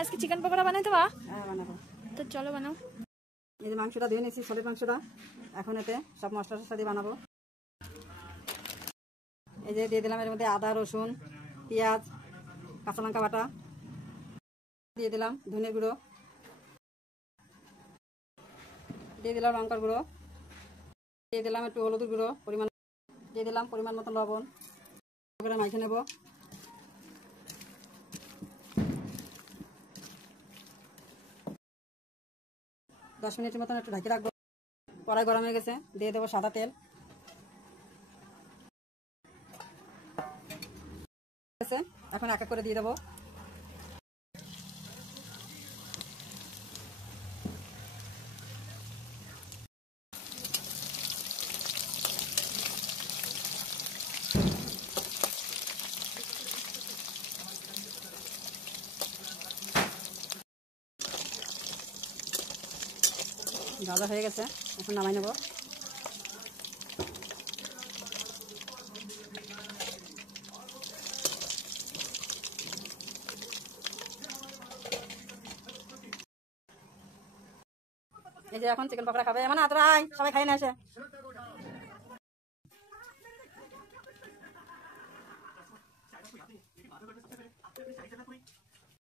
আজকে চিকেন পকোড়া বানাইতে বা? হ্যাঁ বানাবো। তো চলো বানাও। এই যে মাংসটা ধুয়ে নিয়েছি, সলিড মাংসটা। এখন এতে সব মশলা টশলা দিয়ে বানাবো। এই যে দিয়ে দিলাম এর মধ্যে আদা, রসুন, পেঁয়াজ, কাঁচা লঙ্কা বাটা। দিয়ে দিলাম ধনে গুঁড়ো, দিয়ে দিলাম লঙ্কার গুঁড়ো, দিয়ে দিলাম একটু হলুদের গুঁড়ো পরিমাণ, দিয়ে দিলাম পরিমাণ মতো লবণ। করে মাখিয়ে নেব। দশ মিনিটের মতন একটু ঢাকি রাখবো। কড়াই গরম হয়ে গেছে, দিয়ে দেবো সাদা তেল। এখন এক এক করে দিয়ে দেবো। ভাজা হয়ে গেছে, এখন নামাই নেব। এই যে এখন চিকেন পকোড়া খাবে, মানে তোরা আয়, সবাই খাই না এসে।